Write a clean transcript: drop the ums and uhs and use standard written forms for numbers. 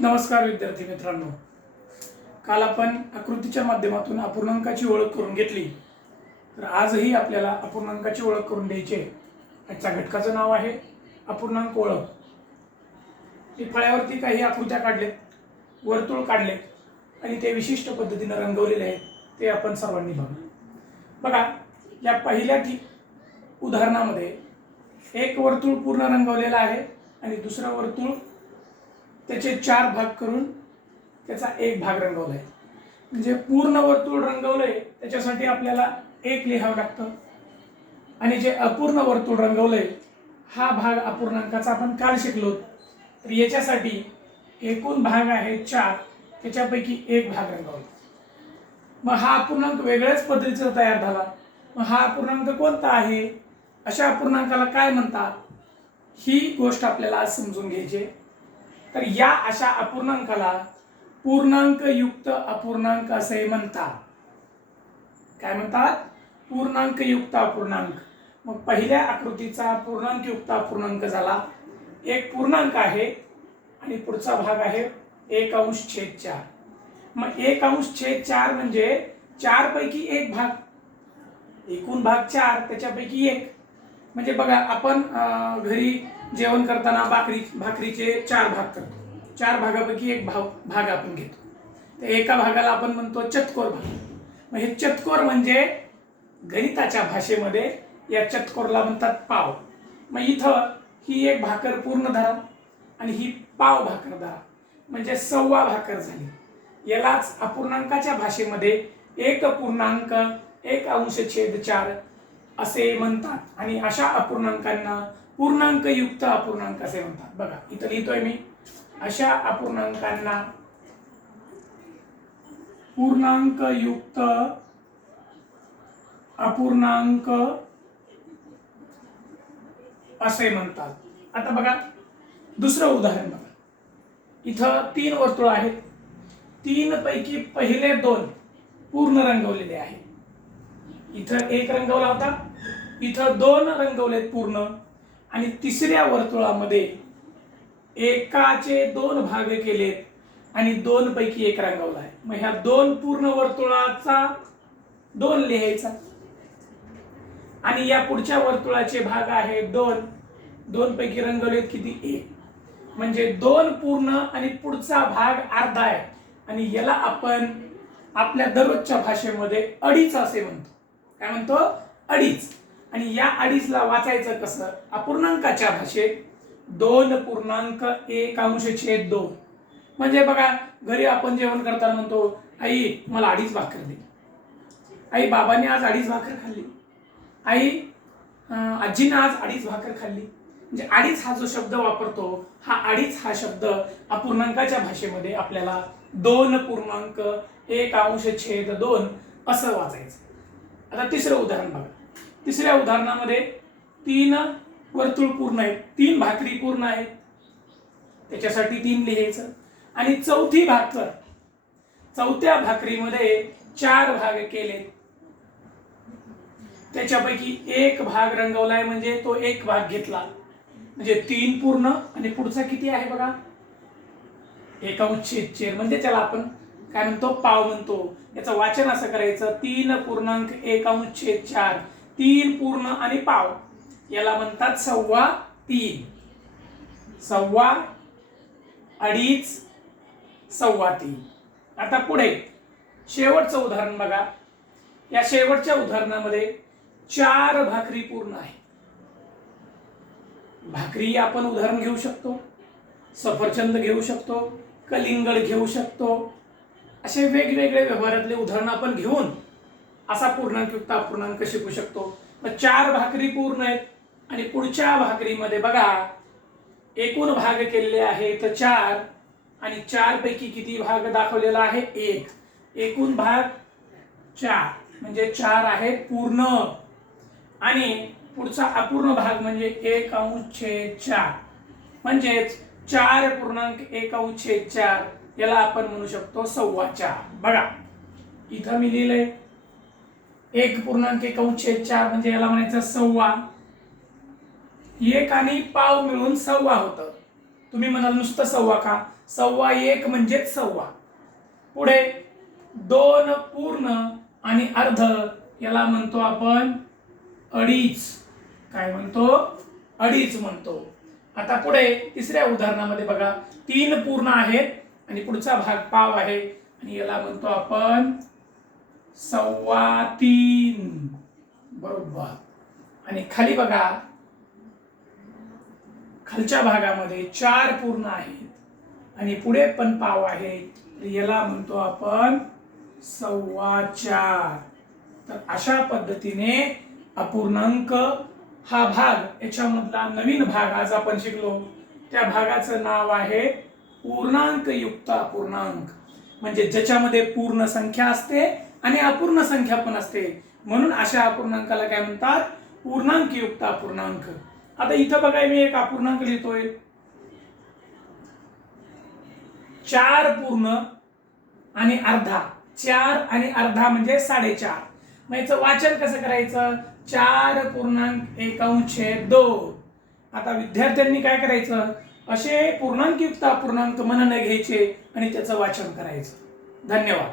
नमस्कार विद्यार्थी मित्रांनो, काल आपण आकृतीच्या माध्यमातून अपूर्णांकाची ओळख करून घेतली. तर आजही आपल्याला अपूर्णांकाची ओळख करून द्यायची आहे. आजच्या घटकाचं नाव आहे अपूर्णांक ओळख. मी फळ्यावरती काही आकृत्या काढलेत, वर्तुळ काढलेत आणि ते विशिष्ट पद्धतीने रंगवलेले आहेत. ते आपण सर्वांनी बघा. या पहिल्या उदाहरणामध्ये एक वर्तुळ पूर्ण रंगवलेला आहे आणि दुसरा वर्तुळ त्याचे 4 भाग करून त्याचा एक भाग रंगवला आहे. म्हणजे पूर्ण वर्तुळ रंगवलंय त्याच्यासाठी आपल्याला 1 लिहावं लागतं आणि जे अपूर्ण वर्तुळ रंगवलंय हा भाग अपूर्णांकाचा आपण काल शिकलो. तर याच्यासाठी एकूण भाग आहे 4, त्याच्यापैकी एक भाग रंगवला. मग हा अपूर्णांक वेगळ्याच पद्धतीचा तयार झाला. मग हा अपूर्णांक कोणता आहे, अशा अपूर्णांकाला काय म्हणतात, ही गोष्ट आपल्याला आज समजून घ्यायची. तर या अशा अपूर्णांकाला पूर्णांक युक्त अपूर्णांक असे म्हणतात. काय म्हणतात? पूर्णांक युक्त अपूर्णांक. मग पहिल्या आकृतीचा पूर्णांक युक्त अपूर्णांक झाला. एक पूर्णांक आहे आणि पुढचा भाग आहे 1/4. मग 1/4 म्हणजे 4 पैकी एक भाग. एकूण भाग 4, त्याच्यापैकी एक. म्हणजे बघा, आपण घरी जेवण करताना भाकरीचे 4 भाग करतो. 4 भागापैकी एक भाग आपण घेतो. तर एका भागाला आपण म्हणतो चतकोर भाग. मग हे चतकोर म्हणजे गणिताच्या भाषेमध्ये या चतकोरला म्हणतात पाव. मग इथं ही एक भाकर पूर्ण धरा आणि ही पाव भाकर धरा, म्हणजे 1/4 भाकर झाली. यालाच अपूर्णांकाच्या भाषेमध्ये 1.1/4 असे म्हणतात. आणि अशा अपूर्णांकांना पूर्णांक युक्त अपूर्णांक असे म्हणतात. बघा, इथं लिहितोय मी, अशा अपूर्णांकांना पूर्णांक युक्त अपूर्णांक असे म्हणतात. आता बघा, दुसरं उदाहरण बघा. इथं 3 वर्तुळ आहेत. 3 पैकी पहिले 2 पूर्ण रंगवलेले आहेत. इथं 1 रंगवला होता, इथं 2 रंगवलेत पूर्ण, आणि तिसऱ्या वर्तुळामध्ये एकाचे 2 भाग केलेत आणि 2 पैकी 1 रंगवला आहे. मग ह्या 2 पूर्ण वर्तुळाचा 2 लिहायचा आणि या पुढच्या वर्तुळाचे भाग आहे 2 पैकी रंगवलेत किती? 1. म्हणजे 2 पूर्ण आणि पुढचा भाग अर्धा आहे. आणि याला आपण आपल्या दररोजच्या भाषेमध्ये अडीच असे म्हणतो. काय म्हणतो? अडीच. आणि या अडीचला वाचायचं कसं? अपूर्णांकाच्या भाषेत 2.1/2. म्हणजे बघा, घरी आपण जेवण करताना म्हणतो, आई मला 2.5 भाकर दे. आई बाबांनी आज 2.5 भाकर खाल्ली. आई आजीने आज 2.5 भाकर खाल्ली. म्हणजे 2.5 हा जो शब्द वापरतो, हा 2.5 हा शब्द अपूर्णांकाच्या भाषेमध्ये आपल्याला 2.1/2 असं वाचायचं. आता तिसरं उदाहरण बघा. तिसऱ्या उदाहरणामध्ये 3 वर्तुळ पूर्ण आहेत, 3 भाकरी पूर्ण आहेत, त्याच्यासाठी 3 लिहायचं. आणि चौथी भाकर, चौथ्या भाकरीमध्ये 4 भाग केलेत, त्याच्यापैकी एक भाग रंगवलाय, म्हणजे तो एक भाग घेतला. म्हणजे 3 पूर्ण आणि पुढचा किती आहे बघा? 1/4. म्हणजे त्याला आपण काय म्हणतो? पाव म्हणतो. याचं वाचन असं करायचं, 3.1/4. 3 पूर्ण आणि पाव, याला म्हणतात 3.25. 3.25, 2.5, 3.25. आता पुढे शेवटचं उदाहरण बघा. या शेवटच्या उदाहरणामध्ये 4 भाकरी पूर्ण आहे. भाकरी आपण उदाहरण घेऊ शकतो, सफरचंद घेऊ शकतो, कलिंगड घेऊ शकतो. असे वेगवेगळे व्यवहारातले उदाहरण आपण घेऊन असा पूर्णांक युक्त अपूर्णांक शिकू शकतो. मग 4 भाकरी पूर्ण आहेत आणि पुढच्या भाकरीमध्ये बघा, एकूण भाग केलेले आहेत 4 आणि 4 पैकी किती भाग दाखवलेला आहे? 1. एकूण भाग 4 म्हणजे 4 आहे पूर्ण, आणि पुढचा अपूर्ण भाग म्हणजे 1/4. म्हणजेच 4.1/4 याला आपण म्हणू शकतो 4.25. बघा, इथं मी लिहिलंय 1.1/4 म्हणजे याला म्हणायचं 1.25. 1 आणि पाव मिळून 1.25 होतं. तुम्ही म्हणाल नुसतं 1.25 का? सव्वा एक म्हणजे सव्वा. पुढे 2 पूर्ण आणि अर्ध याला म्हणतो आपण अडीच. काय म्हणतो? अडीच म्हणतो. आता पुढे तिसऱ्या उदाहरणामध्ये बघा 3 पूर्ण आहेत आणि पुढचा भाग पाव आहे आणि याला म्हणतो आपण 3.25. बरोबर. आणि खाली बघा खालच्या भागामध्ये 4 पूर्ण आहेत आणि पुढे पण पाव आहे, याला म्हणतो आपण 4.25. तर अशा पद्धतीने अपूर्णांक हा भाग याच्यामधला नवीन भाग आज आपण शिकलो. त्या भागाचं नाव आहे पूर्णांक युक्त अपूर्णांक. म्हणजे ज्याच्यामध्ये पूर्ण संख्या असते आणि अपूर्ण संख्या पण असते, म्हणून अशा अपूर्णांकाला काय म्हणतात? पूर्णांक युक्त अपूर्णांक. आता इथं बघा मी एक अपूर्णांक लिहितोय 4 पूर्ण आणि अर्धा. 4 आणि अर्धा म्हणजे 4.5. मग याचं वाचन कसं करायचं? 4.1/2. आता विद्यार्थ्यांनी काय करायचं? असे पूर्णांक युक्त अपूर्णांक मनाने घ्यायचे आणि त्याचं वाचन करायचं. धन्यवाद.